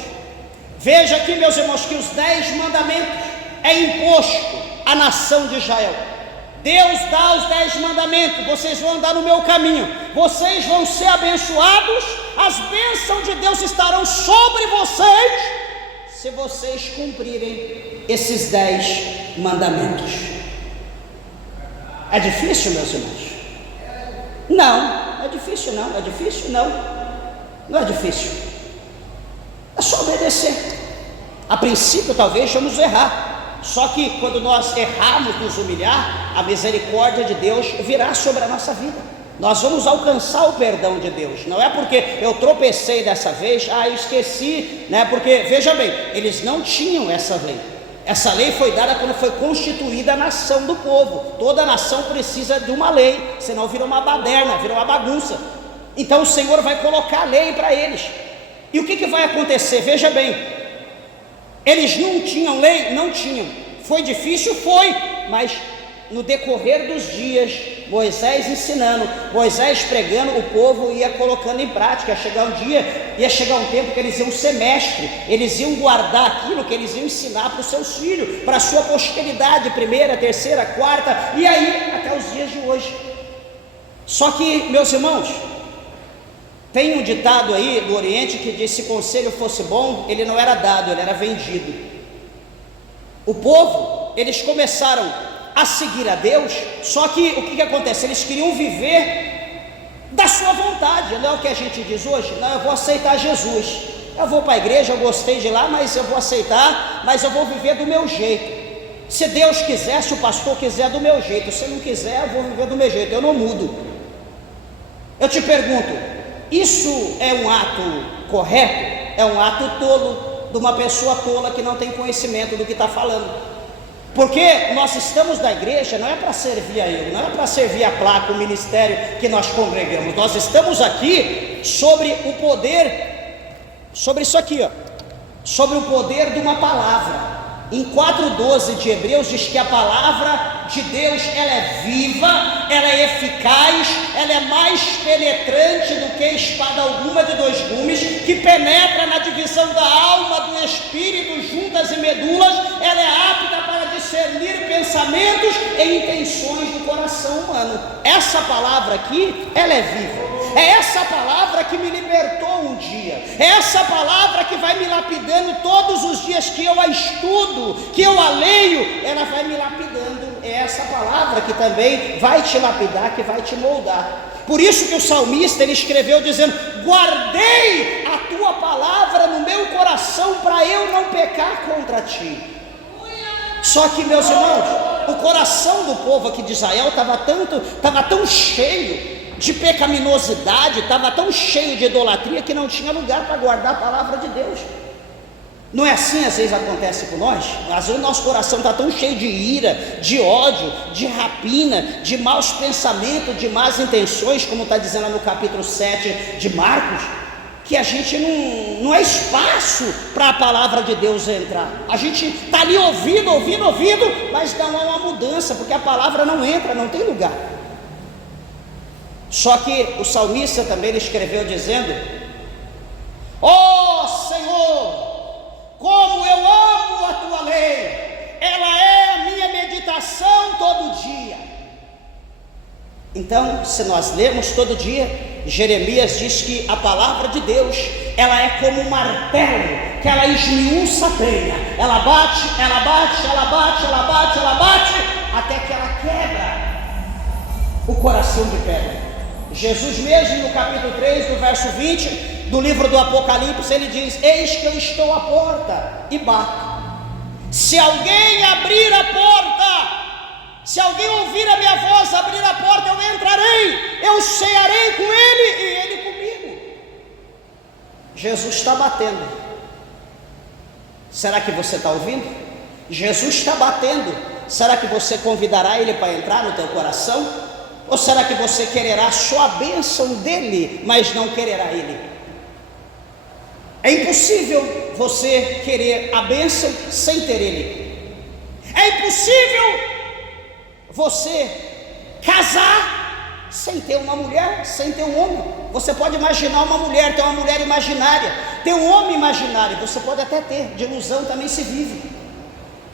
Veja aqui, meus irmãos, que os 10 mandamentos é imposto à nação de Israel. Deus dá os 10 mandamentos: vocês vão andar no meu caminho, vocês vão ser abençoados, as bênçãos de Deus estarão sobre vocês, se vocês cumprirem esses 10 mandamentos. É difícil, meus irmãos? Não, é difícil não, é difícil não, não é difícil. É só obedecer. A princípio talvez vamos errar, só que quando nós errarmos, nos humilhar, a misericórdia de Deus virá sobre a nossa vida. Nós vamos alcançar o perdão de Deus. Não é porque eu tropecei dessa vez, eu esqueci, né? Porque, veja bem, eles não tinham essa lei. Essa lei foi dada quando foi constituída a nação do povo. Toda nação precisa de uma lei, senão vira uma baderna, vira uma bagunça. Então o Senhor vai colocar a lei para eles. E o que vai acontecer? Veja bem, eles não tinham lei? Não tinham. Foi difícil? Foi, mas no decorrer dos dias, Moisés ensinando, Moisés pregando, o povo ia colocando em prática. Ia chegar um tempo que eles iam ser mestres, eles iam guardar aquilo que eles iam ensinar para os seus filhos, para a sua posteridade, primeira, terceira, quarta, e aí até os dias de hoje. Só que, meus irmãos, Tem um ditado aí do Oriente que diz: se conselho fosse bom, ele não era dado, ele era vendido. O povo, eles começaram a seguir a Deus, só que o que acontece? Eles queriam viver da sua vontade. Não é o que a gente diz hoje? Não, eu vou aceitar Jesus, eu vou para a igreja, eu gostei de lá, mas eu vou aceitar, mas eu vou viver do meu jeito. Se Deus quiser, se o pastor quiser, do meu jeito. Se não quiser, eu vou viver do meu jeito, eu não mudo. Eu te pergunto, isso é um ato correto? É um ato tolo, de uma pessoa tola que não tem conhecimento do que está falando. Porque nós estamos na igreja, não é para servir a Ele, não é para servir a placa, o ministério que nós congregamos. Nós estamos aqui sobre o poder, sobre isso aqui, ó, sobre o poder de uma palavra. Em 4:12 de Hebreus diz que a palavra de Deus, ela é viva, ela é eficaz, ela é mais penetrante do que espada alguma de 2 gumes, que penetra na divisão da alma, do espírito, juntas e medulas, ela é apta para discernir pensamentos e intenções do coração humano. Essa palavra aqui, ela é viva. É essa palavra que me libertou um dia, é essa palavra que vai me lapidando todos os dias que eu a estudo, que eu a leio, ela vai me lapidando. É essa palavra que também vai te lapidar, que vai te moldar. Por isso que o salmista, ele escreveu dizendo: guardei a tua palavra no meu coração para eu não pecar contra ti. Só que, meus irmãos, o coração do povo aqui de Israel estava tão cheio de pecaminosidade, estava tão cheio de idolatria, que não tinha lugar para guardar a palavra de Deus. Não é assim às vezes acontece com nós? Às vezes o nosso coração está tão cheio de ira, de ódio, de rapina, de maus pensamentos, de más intenções, como está dizendo no capítulo 7 de Marcos, que a gente não é espaço para a palavra de Deus entrar. A gente está ali ouvindo, mas não há uma mudança, porque a palavra não entra, não tem lugar. Só que o salmista também ele escreveu dizendo: ó Senhor, como eu amo a tua lei, ela é a minha meditação todo dia. Então, se nós lermos todo dia, Jeremias diz que a palavra de Deus, ela é como um martelo, que ela esmiuça a telha, ela bate, até que ela quebra o coração de pedra. Jesus mesmo, no capítulo 3, no verso 20 do livro do Apocalipse, ele diz: eis que eu estou à porta e bato. Se alguém abrir a porta, se alguém ouvir a minha voz, abrir a porta, eu entrarei, eu cearei com ele e ele comigo. Jesus está batendo. Será que você está ouvindo? Jesus está batendo. Será que você convidará ele para entrar no teu coração? Ou será que você quererá só a bênção dele, mas não quererá ele? É impossível você querer a bênção sem ter ele. É impossível você casar sem ter uma mulher, sem ter um homem. Você pode imaginar uma mulher, ter uma mulher imaginária, ter um homem imaginário, você pode até ter, de ilusão também se vive,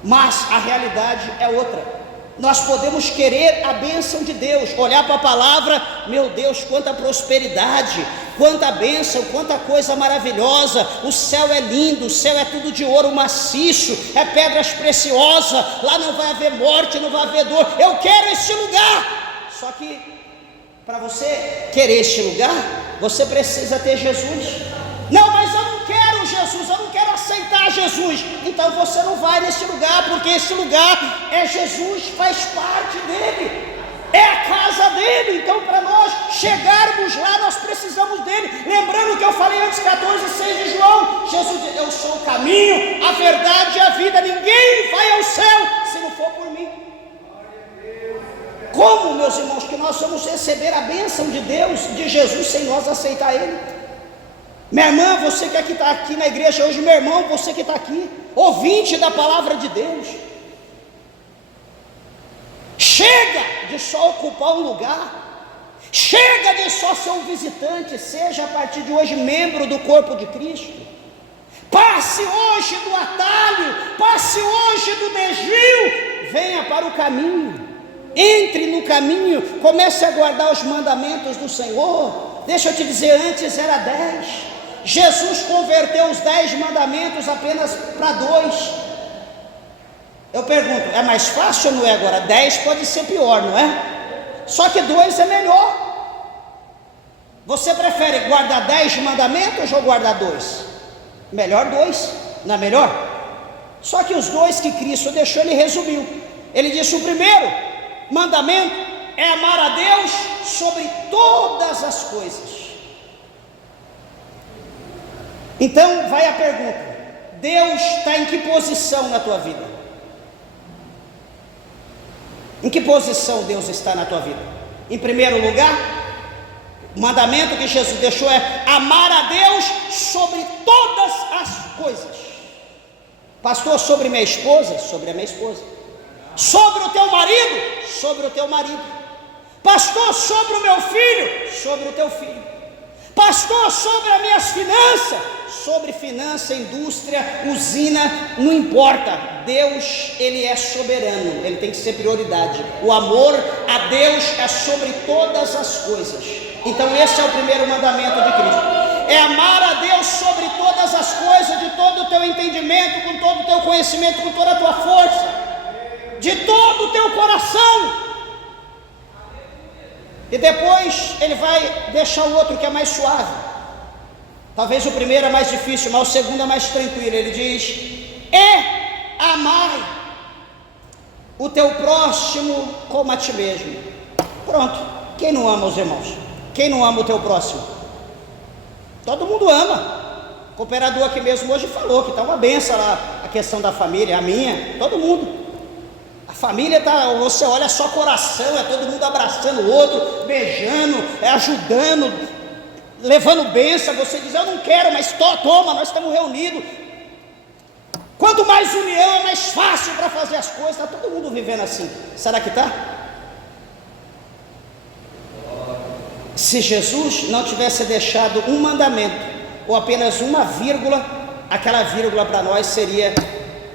mas a realidade é outra. Nós podemos querer a bênção de Deus, olhar para a palavra, meu Deus, quanta prosperidade, quanta bênção, quanta coisa maravilhosa, o céu é lindo, o céu é tudo de ouro maciço, é pedras preciosas, lá não vai haver morte, não vai haver dor, eu quero este lugar. Só que para você querer este lugar, você precisa ter Jesus. Não, mas eu não quero Jesus, eu não quero aceitar Jesus. Então você não vai nesse lugar, porque esse lugar é Jesus, faz parte dele, é a casa dele. Então para nós chegarmos lá, nós precisamos dele. Lembrando que eu falei antes, 14:6 de João, Jesus diz: eu sou o caminho, a verdade e a vida, ninguém vai ao céu se não for por mim. Como, meus irmãos, que nós vamos receber a bênção de Deus, de Jesus, sem nós aceitar ele? Minha irmã, você que está aqui na igreja hoje, meu irmão, você que está aqui, ouvinte da palavra de Deus, chega de só ocupar um lugar, chega de só ser um visitante, seja a partir de hoje membro do corpo de Cristo. Passe hoje do atalho, passe hoje do desvio, venha para o caminho, entre no caminho, comece a guardar os mandamentos do Senhor. Deixa eu te dizer, antes era 10. Jesus converteu os 10 mandamentos apenas para 2. Eu pergunto, é mais fácil ou não é agora? 10 pode ser pior, não é? Só que 2 é melhor. Você prefere guardar 10 mandamentos ou guardar 2? Melhor 2, não é melhor? Só que os 2 que Cristo deixou, ele resumiu. Ele disse: o primeiro mandamento é amar a Deus sobre todas as coisas. Então vai a pergunta: Deus está em que posição na tua vida? Em que posição Deus está na tua vida? Em primeiro lugar, o mandamento que Jesus deixou é amar a Deus sobre todas as coisas. Pastor, sobre minha esposa? Sobre a minha esposa. Sobre o teu marido? Sobre o teu marido. Pastor, sobre o meu filho? Sobre o teu filho. Pastor, sobre as minhas finanças? Sobre finança, indústria, usina, não importa. Deus, ele é soberano, ele tem que ser prioridade. O amor a Deus é sobre todas as coisas. Então esse é o primeiro mandamento de Cristo, é amar a Deus sobre todas as coisas, de todo o teu entendimento, com todo o teu conhecimento, com toda a tua força, de todo o teu coração. E depois ele vai deixar o outro que é mais suave. Talvez o primeiro é mais difícil, mas o segundo é mais tranquilo. Ele diz: amai o teu próximo como a ti mesmo. Pronto. Quem não ama os irmãos? Quem não ama o teu próximo? Todo mundo ama. O cooperador aqui mesmo hoje falou que está uma benção lá a questão da família, a minha, todo mundo. A família tá, você olha só coração, é todo mundo abraçando o outro, beijando, ajudando, levando bênção. Você diz: eu não quero, mas toma, nós estamos reunidos. Quanto mais união, é mais fácil para fazer as coisas. Está todo mundo vivendo assim. Será que está? Se Jesus não tivesse deixado um mandamento, ou apenas uma vírgula, aquela vírgula para nós seria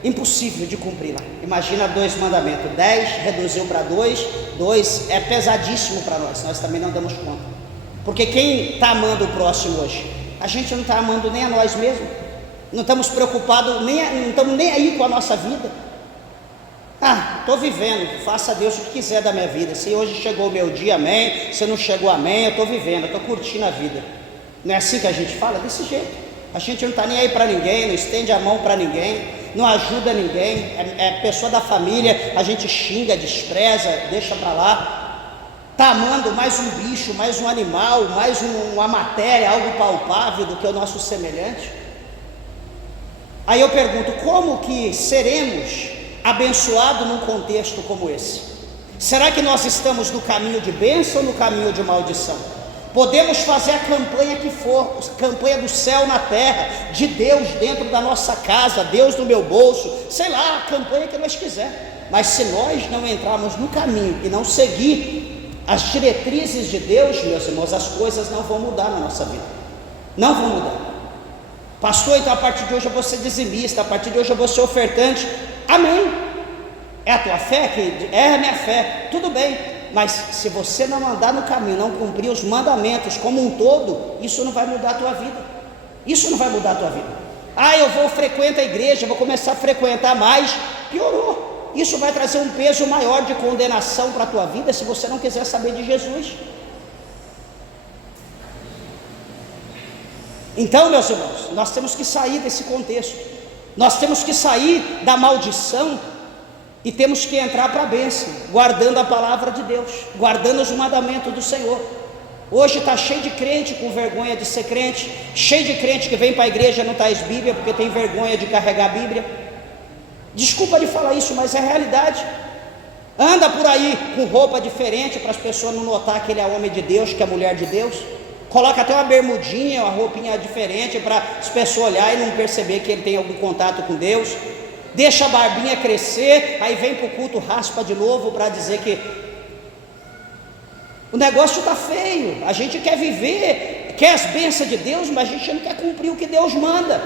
impossível de cumpri-la. Imagina 2 mandamentos, 10 reduziu para 2, 2 é pesadíssimo para nós também não damos conta. Porque quem está amando o próximo hoje? A gente não está amando nem a nós mesmos, não estamos preocupados, não estamos nem aí com a nossa vida. Estou vivendo, faça Deus o que quiser da minha vida. Se hoje chegou o meu dia, amém. Se não chegou, amém. Eu estou vivendo, eu estou curtindo a vida. Não é assim que a gente fala? Desse jeito. A gente não está nem aí para ninguém, não estende a mão para ninguém, não ajuda ninguém, é pessoa da família, a gente xinga, despreza, deixa para lá. Está amando mais um bicho, mais um animal, mais uma matéria, algo palpável do que o nosso semelhante. Aí eu pergunto, como que seremos abençoados num contexto como esse? Será que nós estamos no caminho de bênção ou no caminho de maldição? Podemos fazer a campanha que for, campanha do céu na terra, de Deus dentro da nossa casa, Deus no meu bolso, sei lá, a campanha que nós quisermos. Mas se nós não entrarmos no caminho e não seguir as diretrizes de Deus, meus irmãos, as coisas não vão mudar na nossa vida. Não vão mudar. Pastor, então a partir de hoje eu vou ser dizimista, a partir de hoje eu vou ser ofertante. Amém. É a tua fé? É a minha fé. Tudo bem. Mas se você não andar no caminho, não cumprir os mandamentos como um todo, isso não vai mudar a tua vida. Isso não vai mudar a tua vida. Eu vou frequentar a igreja, vou começar a frequentar mais. Piorou. Isso vai trazer um peso maior de condenação para a tua vida se você não quiser saber de Jesus. Então, meus irmãos, nós temos que sair desse contexto. Nós temos que sair da maldição e temos que entrar para a bênção, guardando a palavra de Deus, guardando os mandamentos do Senhor. Hoje está cheio de crente com vergonha de ser crente, cheio de crente que vem para a igreja e não traz Bíblia porque tem vergonha de carregar a Bíblia. Desculpa de falar isso, mas é realidade. Anda por aí com roupa diferente para as pessoas não notar que ele é homem de Deus, que é mulher de Deus. Coloca até uma bermudinha, uma roupinha diferente para as pessoas olhar e não perceber que ele tem algum contato com Deus. Deixa a barbinha crescer, aí vem para o culto, raspa de novo para dizer que o negócio está feio. A gente quer viver, quer as bênçãos de Deus, mas a gente não quer cumprir o que Deus manda.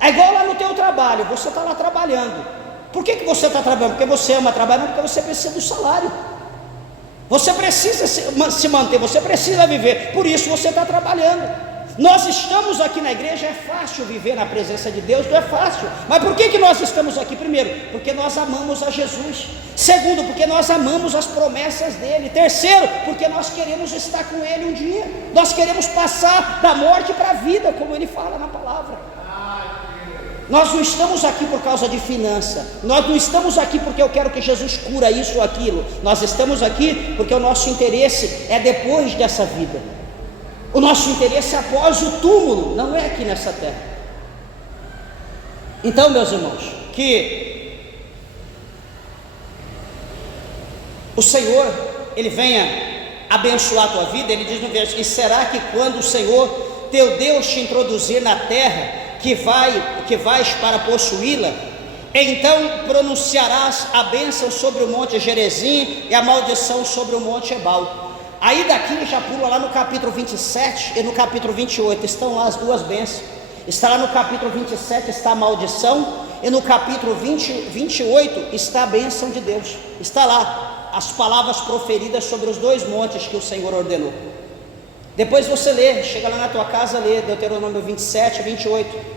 É igual lá no teu trabalho, você está lá trabalhando. Por que você está trabalhando? Porque você ama trabalhar, não porque você precisa do salário. Você precisa se manter, você precisa viver, por isso você está trabalhando. Nós estamos aqui na igreja, é fácil viver na presença de Deus, não é fácil. Mas por que nós estamos aqui? Primeiro, porque nós amamos a Jesus. Segundo, porque nós amamos as promessas dele. Terceiro, porque nós queremos estar com ele um dia. Nós queremos passar da morte para a vida, como ele fala na palavra. Nós não estamos aqui por causa de finança. Nós não estamos aqui porque eu quero que Jesus cura isso ou aquilo. Nós estamos aqui porque o nosso interesse é depois dessa vida. O nosso interesse é após o túmulo, não é aqui nessa terra. Então, meus irmãos, que o Senhor, Ele venha abençoar a tua vida. Ele diz no verso: e será que quando o Senhor teu Deus te introduzir na terra que vais para possuí-la, então pronunciarás a bênção sobre o monte Gerizim e a maldição sobre o monte Ebal. Aí daqui já pula lá no capítulo 27 e no capítulo 28, estão lá as duas bênçãos. Está lá no capítulo 27 está a maldição, e no capítulo 28 está a bênção de Deus. Está lá as palavras proferidas sobre os dois montes que o Senhor ordenou. Depois você lê, chega lá na tua casa, lê Deuteronômio 27 e 28,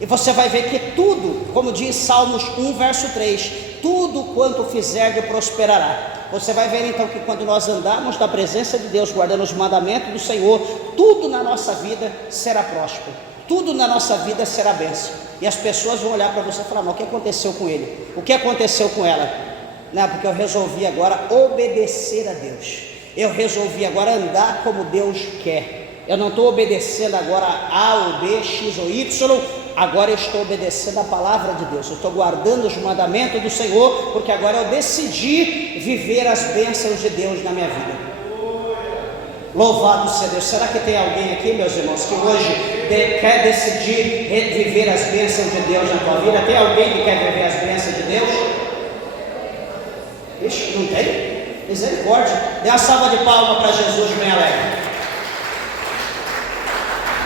e você vai ver que tudo, como diz Salmos 1 verso 3, tudo quanto fizer prosperará. Você vai ver então que quando nós andarmos na presença de Deus, guardando os mandamentos do Senhor, tudo na nossa vida será próspero, tudo na nossa vida será bênção. E as pessoas vão olhar para você e falar: mas o que aconteceu com ele? O que aconteceu com ela? Não, porque eu resolvi agora obedecer a Deus. Eu resolvi agora andar como Deus quer. Eu não estou obedecendo agora A ou B, X ou Y. Agora eu estou obedecendo a palavra de Deus. Eu estou guardando os mandamentos do Senhor, porque agora eu decidi viver as bênçãos de Deus na minha vida. Louvado seja Deus. Será que tem alguém aqui, meus irmãos, que hoje quer decidir viver as bênçãos de Deus na tua vida? Tem alguém que quer viver as bênçãos de Deus? Ixi, não tem? Misericórdia. Dê uma salva de palmas para Jesus